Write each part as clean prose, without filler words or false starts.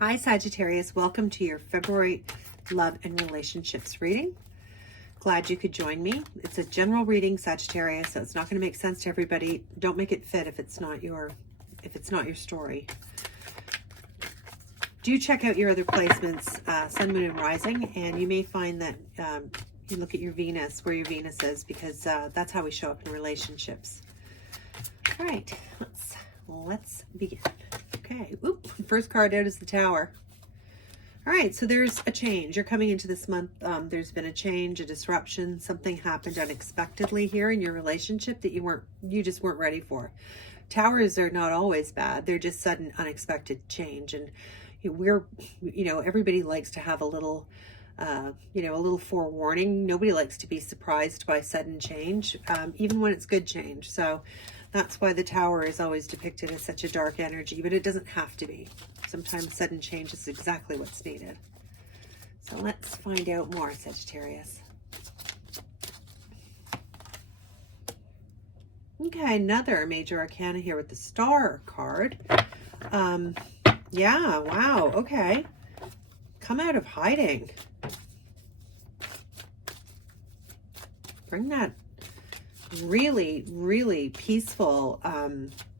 Hi Sagittarius, welcome to your February love and relationships reading. Glad you could join me. It's a general reading, Sagittarius, so it's not going to make sense to everybody. Don't make it fit if it's not your story. Do check out your other placements, Sun, Moon, and Rising, and you may find that you look at your Venus, where your Venus is, because that's how we show up in relationships. All right, let's begin. Okay, oop, first card out is the Tower. All right, so there's a change. You're coming into this month. There's been a change, a disruption. Something happened unexpectedly here in your relationship that you just weren't ready for. Towers are not always bad. They're just sudden, unexpected change. And everybody likes to have a little, a little forewarning. Nobody likes to be surprised by sudden change, even when it's good change. So that's why the Tower is always depicted as such a dark energy, but it doesn't have to be. Sometimes sudden change is exactly what's needed. So let's find out more, Sagittarius. Okay, another major arcana here with the Star card. Yeah, wow, okay. Come out of hiding. Bring that really, really peaceful,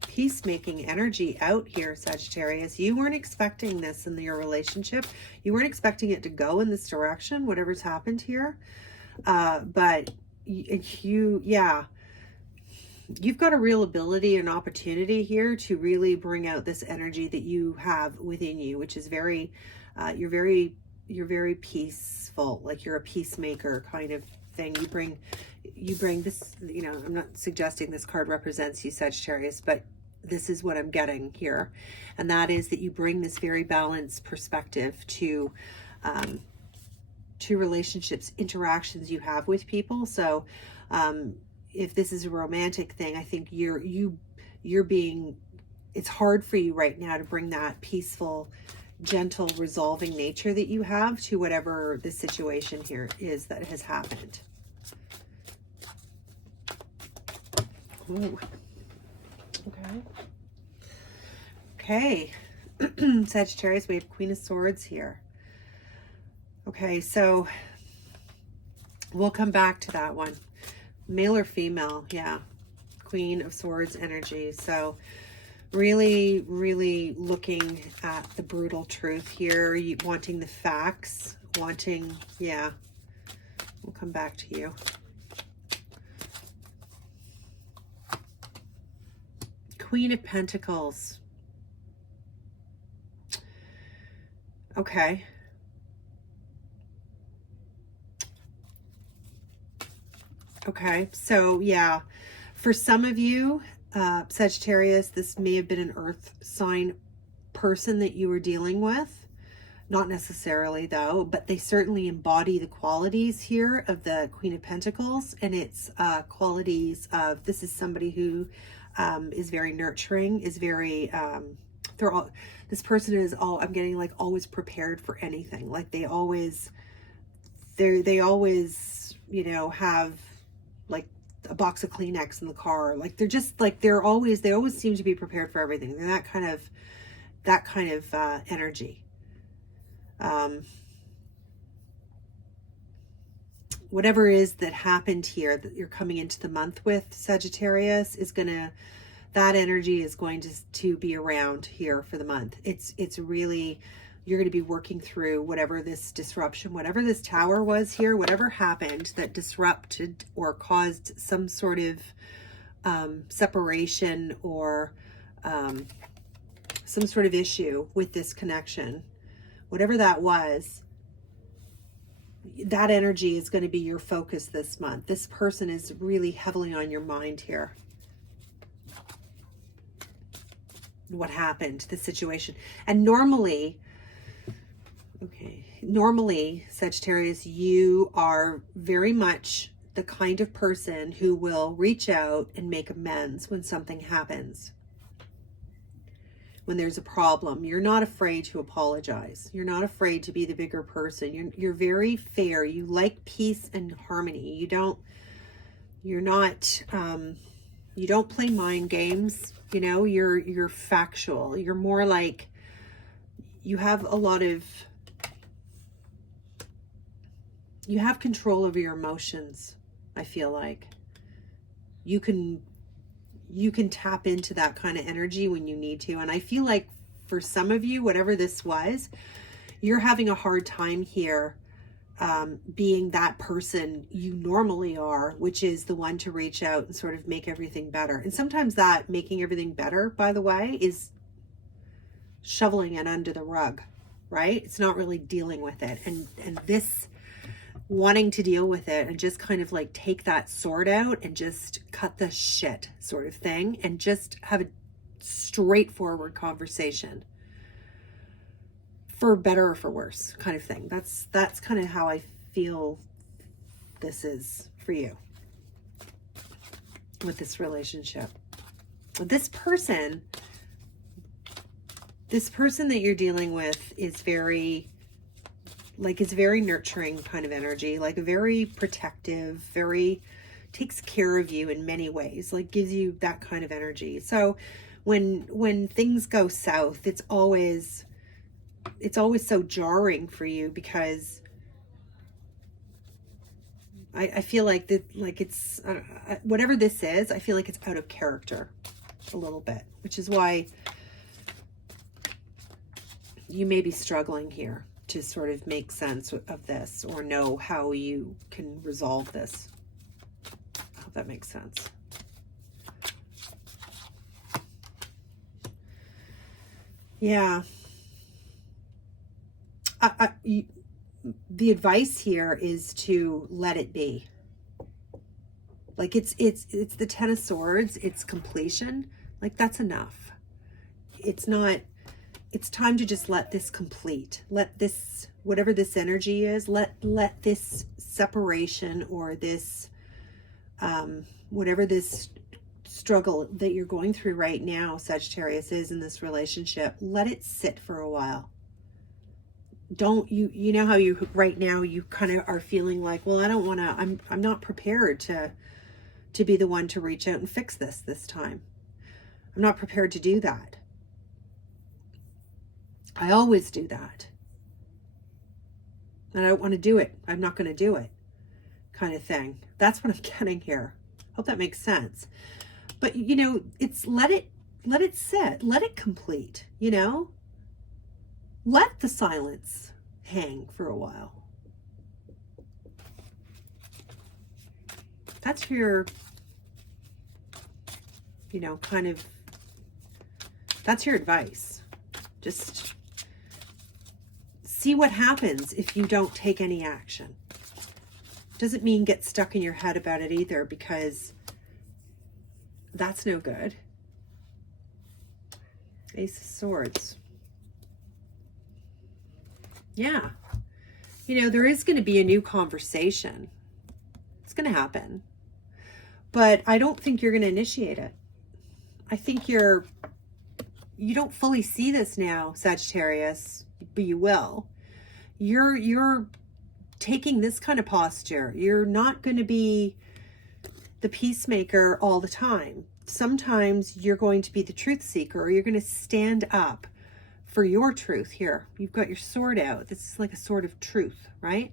peacemaking energy out here, Sagittarius. You weren't expecting this in your relationship. You weren't expecting it to go in this direction, whatever's happened here. But you've got a real ability and opportunity here to really bring out this energy that you have within you, which is very, you're very peaceful, like you're a peacemaker kind of thing. You bring this, I'm not suggesting this card represents you, Sagittarius, but this is what I'm getting here. And that is that you bring this very balanced perspective to relationships, interactions you have with people. So if this is a romantic thing, I think it's hard for you right now to bring that peaceful, gentle, resolving nature that you have to whatever the situation here is that has happened. Ooh. Okay. Sagittarius, we have Queen of Swords here. Okay, so we'll come back to that one. Male or female? Yeah. Queen of Swords energy. So really, really looking at the brutal truth here. You wanting the facts, yeah. We'll come back to you. Queen of Pentacles. Okay. Okay, so yeah, for some of you, Sagittarius, this may have been an earth sign person that you were dealing with. Not necessarily though, but they certainly embody the qualities here of the Queen of Pentacles, and it's qualities of, this is somebody who is very nurturing, is very, this person is I'm getting like always prepared for anything. Like they always, have like a box of Kleenex in the car. Like they're just like, they always seem to be prepared for everything. They're that kind of energy. Whatever is that happened here that you're coming into the month with, Sagittarius, that energy is going to be around here for the month. It's really, you're going to be working through whatever this disruption, whatever this Tower was here, whatever happened that disrupted or caused some sort of separation or some sort of issue with this connection. Whatever that was, that energy is going to be your focus this month. This person is really heavily on your mind here. What happened, the situation. And normally, Sagittarius, you are very much the kind of person who will reach out and make amends when something happens. When there's a problem, you're not afraid to apologize. You're not afraid to be the bigger person. You're very fair. You like peace and harmony. You don't play mind games. You're factual. You're more like, you have a lot of, you have control over your emotions. I feel like you can tap into that kind of energy when you need to. And I feel like for some of you, whatever this was, you're having a hard time here being that person you normally are, which is the one to reach out and sort of make everything better. And sometimes that making everything better, by the way, is shoveling it under the rug, right? It's not really dealing with it. And this wanting to deal with it and just kind of like take that sword out and just cut the shit sort of thing and just have a straightforward conversation, for better or for worse kind of thing. That's kind of how I feel this is for you with this relationship. This person that you're dealing with is very, like, it's very nurturing kind of energy, like very protective, very takes care of you in many ways, like gives you that kind of energy. So when things go south, it's always so jarring for you, because I feel like that, like it's whatever this is, I feel like it's out of character a little bit, which is why you may be struggling here to sort of make sense of this or know how you can resolve this. I hope that makes sense. Yeah. The advice here is to let it be. Like it's the Ten of Swords, it's completion. Like that's enough. It's time to just let this complete. Let this, whatever this energy is, let this separation or this, whatever this struggle that you're going through right now, Sagittarius, is in this relationship, let it sit for a while. Don't you know how you right now you kind of are feeling like, well, I don't want to, I'm not prepared to be the one to reach out and fix this time. I'm not prepared to do that. I always do that. And I don't want to do it. I'm not going to do it, kind of thing. That's what I'm getting here. Hope that makes sense. But you know, it's let it sit, let it complete, you know? Let the silence hang for a while. That's your, you know, kind of, that's your advice. Just see what happens if you don't take any action. Doesn't mean get stuck in your head about it either, because that's no good. Ace of Swords. Yeah. You know, there is going to be a new conversation. It's going to happen. But I don't think you're going to initiate it. I think you don't fully see this now, Sagittarius, but you will. You're taking this kind of posture. You're not going to be the peacemaker all the time. Sometimes you're going to be the truth seeker, or you're going to stand up for your truth here. You've got your sword out. This is like a sword of truth, right?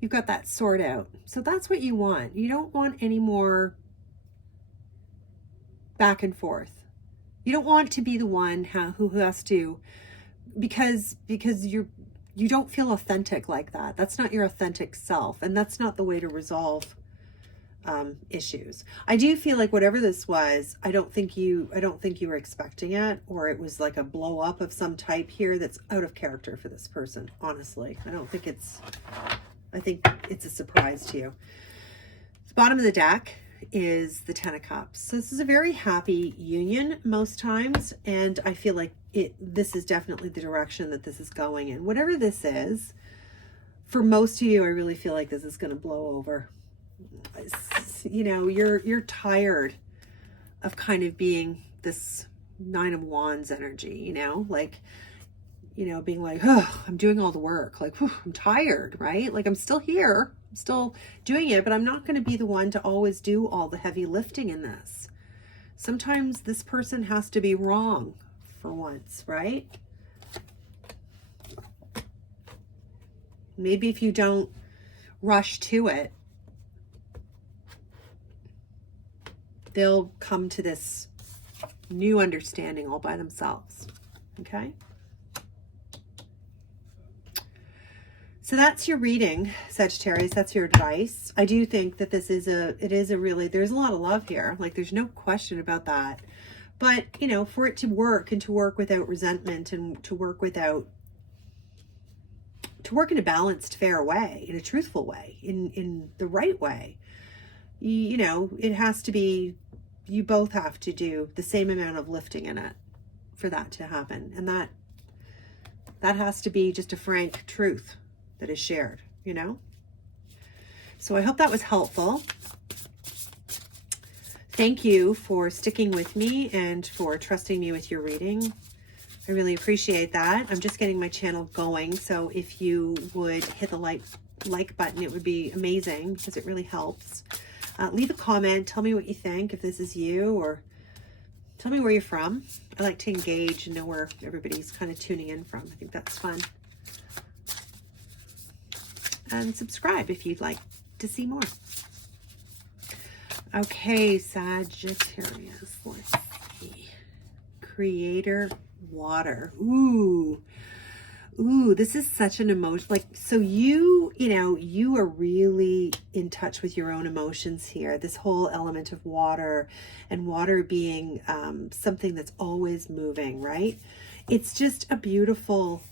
You've got that sword out. So that's what you want. You don't want any more back and forth. You don't want to be the one who has to, because you don't feel authentic like that. That's not your authentic self, and that's not the way to resolve issues. I do feel like whatever this was, I don't think you were expecting it, or it was like a blow up of some type here that's out of character for this person. Honestly, I think it's a surprise to you. The bottom of the deck is the Ten of Cups. So this is a very happy union most times, and I feel like this is definitely the direction that this is going in. Whatever this is, for most of you, I really feel like this is going to blow over. You know, you're tired of kind of being this Nine of Wands energy, you know, like, you know, being like, oh, I'm doing all the work, like, whew, I'm tired, right? Like, I'm still here, I'm still doing it, but I'm not going to be the one to always do all the heavy lifting in this. Sometimes this person has to be wrong for once, right? Maybe if you don't rush to it, they'll come to this new understanding all by themselves. Okay? So that's your reading, Sagittarius. That's your advice. I do think that this is there's a lot of love here. Like, there's no question about that. But, you know, for it to work, and to work without resentment, and to work in a balanced, fair way, in a truthful way, in the right way, you know, it has to be, you both have to do the same amount of lifting in it for that to happen. And that has to be just a frank truth that is shared, you know? So I hope that was helpful. Thank you for sticking with me and for trusting me with your reading. I really appreciate that. I'm just getting my channel going, so if you would hit the like button, it would be amazing, because it really helps. Leave a comment. Tell me what you think, if this is you, or tell me where you're from. I like to engage and know where everybody's kind of tuning in from. I think that's fun. And subscribe if you'd like to see more. Okay, Sagittarius, let's see. Creator water. Ooh, this is such an emotion. Like, so you know, you are really in touch with your own emotions here. This whole element of water, and water being something that's always moving, right? It's just a beautiful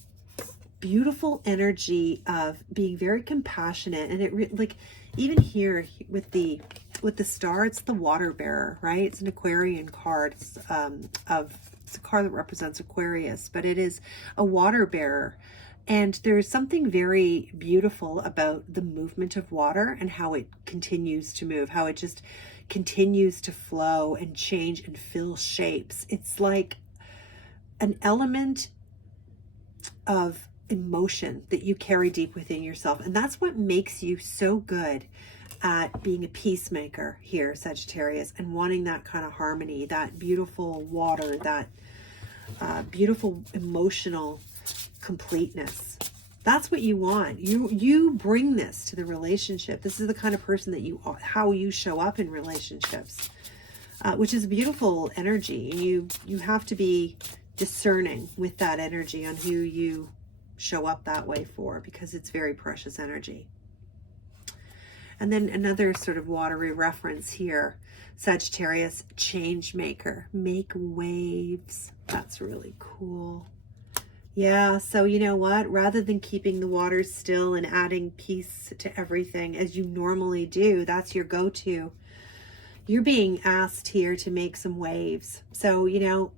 energy of being very compassionate. And it like, even here with the star, it's the water bearer, right? It's an Aquarian card. It's a card that represents Aquarius, but it is a water bearer. And there's something very beautiful about the movement of water, and how it continues to move, how it just continues to flow and change and fill shapes. It's like an element of emotion that you carry deep within yourself. And that's what makes you so good at being a peacemaker here, Sagittarius, and wanting that kind of harmony, that beautiful water, that beautiful emotional completeness. That's what you want. You bring this to the relationship. This is the kind of person that you are, how you show up in relationships, which is a beautiful energy. You have to be discerning with that energy on who you show up that way for, because it's very precious energy. And then another sort of watery reference here, Sagittarius, change maker, make waves. That's really cool. Yeah, so you know what? Rather than keeping the water still and adding peace to everything as you normally do, that's your go-to. You're being asked here to make some waves. So, you know,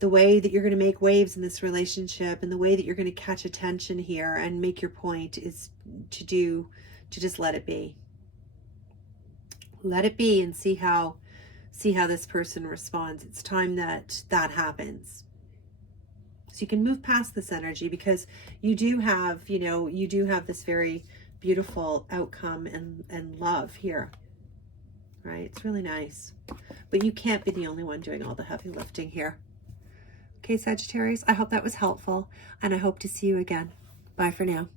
the way that you're going to make waves in this relationship, and the way that you're going to catch attention here and make your point, is to just let it be. Let it be, and see how this person responds. It's time that happens. So you can move past this energy, because you do have, you know, this very beautiful outcome and love here, right? It's really nice, but you can't be the only one doing all the heavy lifting here. Okay, Sagittarius, I hope that was helpful, and I hope to see you again. Bye for now.